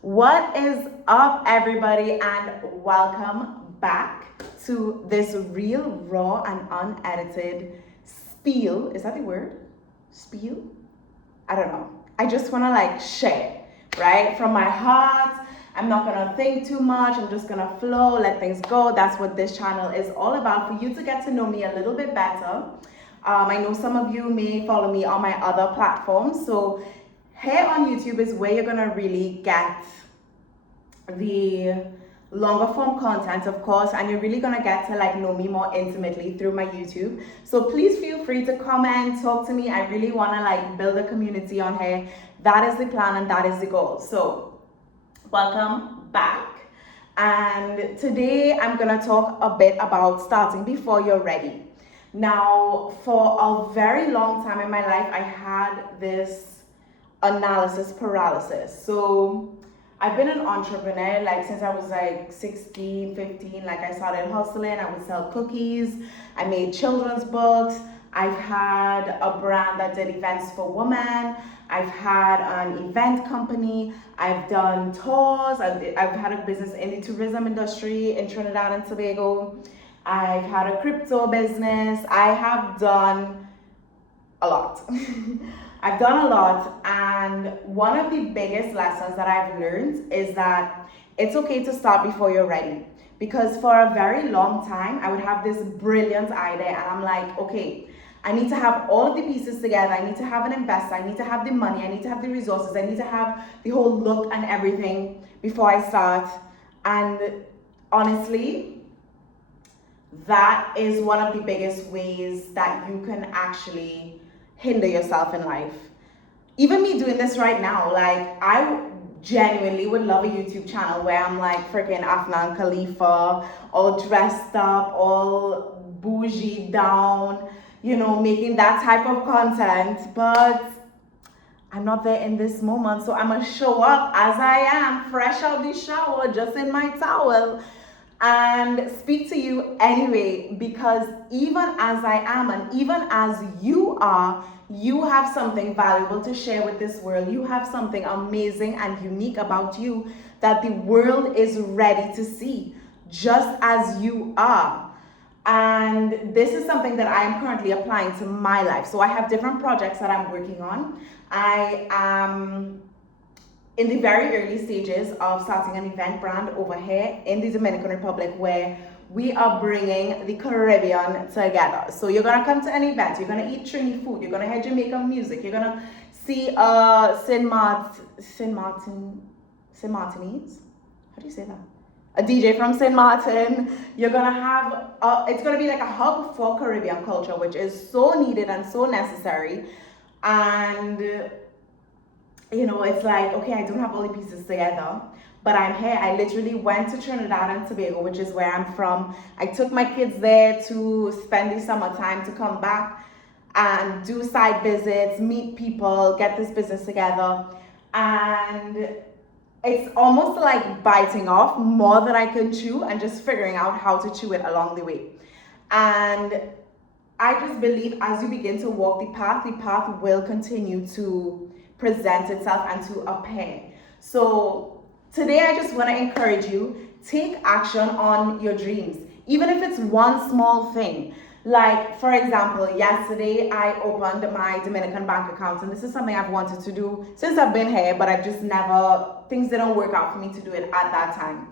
What is up, everybody, and welcome back to this real, raw, and unedited spiel. Is that the word? Spiel? I don't know. I just want to share, right? From my heart. I'm not going to think too much. I'm just going to flow, let things go. That's what this channel is all about, for you to get to know me a little bit better. I know some of you may follow me on my other platforms. So here on YouTube is where you're going to really get the longer form content, of course, and you're really gonna get to know me more intimately through my YouTube. So please feel free to comment, talk to me. I really want to build a community on here. That is the plan and that is the goal. So welcome back, and today I'm gonna talk a bit about starting before you're ready. Now, for a very long time in my life, I had this analysis paralysis. So I've been an entrepreneur since I was 16, 15. I started hustling. I would sell cookies. I made children's books. I've had a brand that did events for women. I've had an event company. I've done tours. I've had a business in the tourism industry in Trinidad and Tobago. I've had a crypto business. I have done a lot. I've done a lot, and one of the biggest lessons that I've learned is that it's okay to start before you're ready. Because for a very long time, I would have this brilliant idea, and I'm like, okay, I need to have all of the pieces together. I need to have an investor. I need to have the money. I need to have the resources. I need to have the whole look and everything before I start. And honestly, that is one of the biggest ways that you can actually hinder yourself in life. Even me doing this right now, I genuinely would love a YouTube channel where I'm freaking Afnan Khalifa, all dressed up, all bougie down, making that type of content. But I'm not there in this moment, so I'm gonna show up as I am, fresh out the shower, just in my towel, and speak to you anyway, because even as I am and even as you are, you have something valuable to share with this world. You have something amazing and unique about you that the world is ready to see, just as you are. And this is something that I am currently applying to my life. So I have different projects that I'm working on. I am in the very early stages of starting an event brand over here in the Dominican Republic, where we are bringing the Caribbean together. So you're gonna come to an event, you're gonna eat Trini food, you're gonna hear Jamaican music, you're gonna see Saint Martinese? How do you say that? A DJ from St. Martin. You're gonna have, it's gonna be like a hub for Caribbean culture, which is so needed and so necessary. And it's okay, I don't have all the pieces together, but I'm here. I literally went to Trinidad and Tobago, which is where I'm from. I took my kids there to spend the summertime, to come back and do side visits, meet people, get this business together. And it's almost like biting off more than I can chew and just figuring out how to chew it along the way. And I just believe as you begin to walk the path will continue to present itself and to appear. So today I just want to encourage you, take action on your dreams, even if it's one small thing. For example, yesterday I opened my Dominican bank account, and this is something I've wanted to do since I've been here, but I've just never, things didn't work out for me to do it at that time.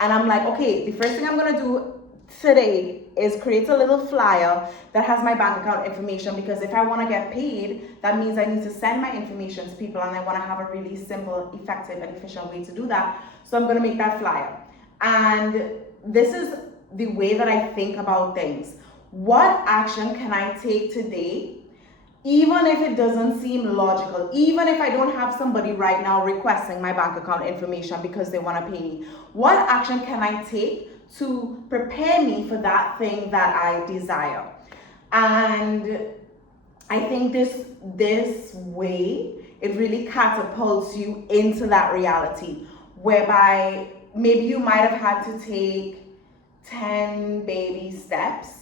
And I'm like, okay, the first thing I'm gonna do today is create a little flyer that has my bank account information, because if I want to get paid, that means I need to send my information to people, and I want to have a really simple, effective, and efficient way to do that. So I'm going to make that flyer. And this is the way that I think about things. What action can I take today, even if it doesn't seem logical, even if I don't have somebody right now requesting my bank account information because they want to pay me? What action can I take to prepare me for that thing that I desire? And I think this way, it really catapults you into that reality, whereby maybe you might have had to take 10 baby steps,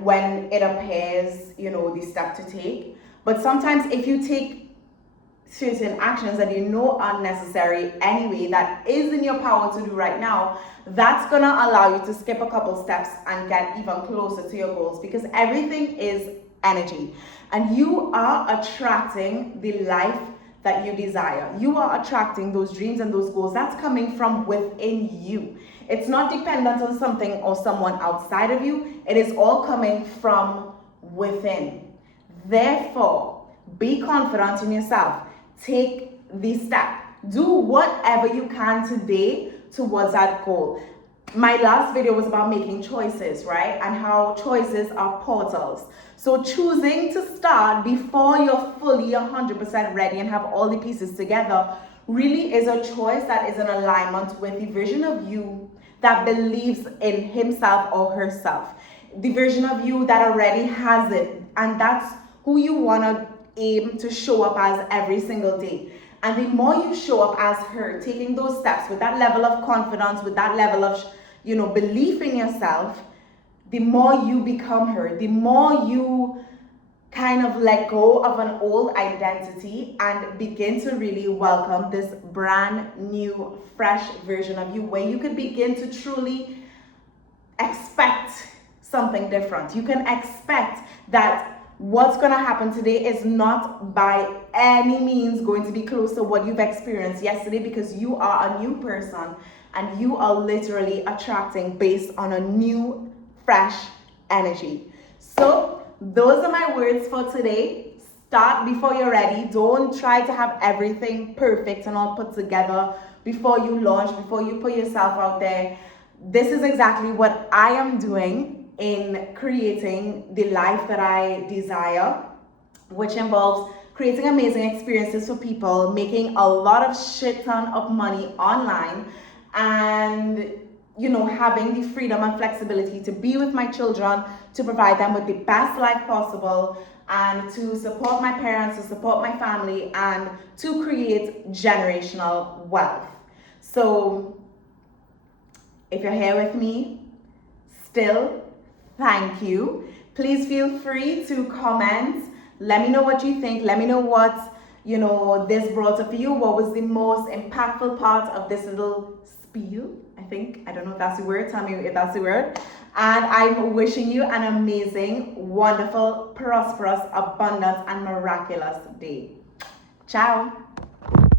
when it appears, the step to take. But sometimes if you take certain actions that you know are necessary anyway, that is in your power to do right now, that's gonna allow you to skip a couple steps and get even closer to your goals, because everything is energy and you are attracting the life that you desire. You are attracting those dreams and those goals. That's coming from within you. It's not dependent on something or someone outside of you. It is all coming from within. Therefore, be confident in yourself. Take the step. Do whatever you can today towards that goal. My last video was about making choices, right? And how choices are portals. So choosing to start before you're fully 100% ready and have all the pieces together really is a choice that is in alignment with the version of you that believes in himself or herself. The version of you that already has it. And that's who you want to aim to show up as every single day. And the more you show up as her, taking those steps with that level of confidence, with that level of belief in yourself, the more you become her, the more you kind of let go of an old identity and begin to really welcome this brand new, fresh version of you, where you could begin to truly expect something different. You can expect that what's going to happen today is not by any means going to be close to what you've experienced yesterday, because you are a new person and you are literally attracting based on a new, fresh energy. So those are my words for today. Start before you're ready. Don't try to have everything perfect and all put together before you launch, before you put yourself out there. This is exactly what I am doing in creating the life that I desire, which involves creating amazing experiences for people, making a lot of shit ton of money online, and having the freedom and flexibility to be with my children, to provide them with the best life possible, and to support my parents, to support my family, and to create generational wealth. So if you're here with me still, thank you. Please feel free to comment. Let me know what you think. Let me know what this brought up for you. What was the most impactful part of this little spiel? I don't know if that's the word. Tell me if that's the word. And I'm wishing you an amazing, wonderful, prosperous, abundant, and miraculous day. Ciao.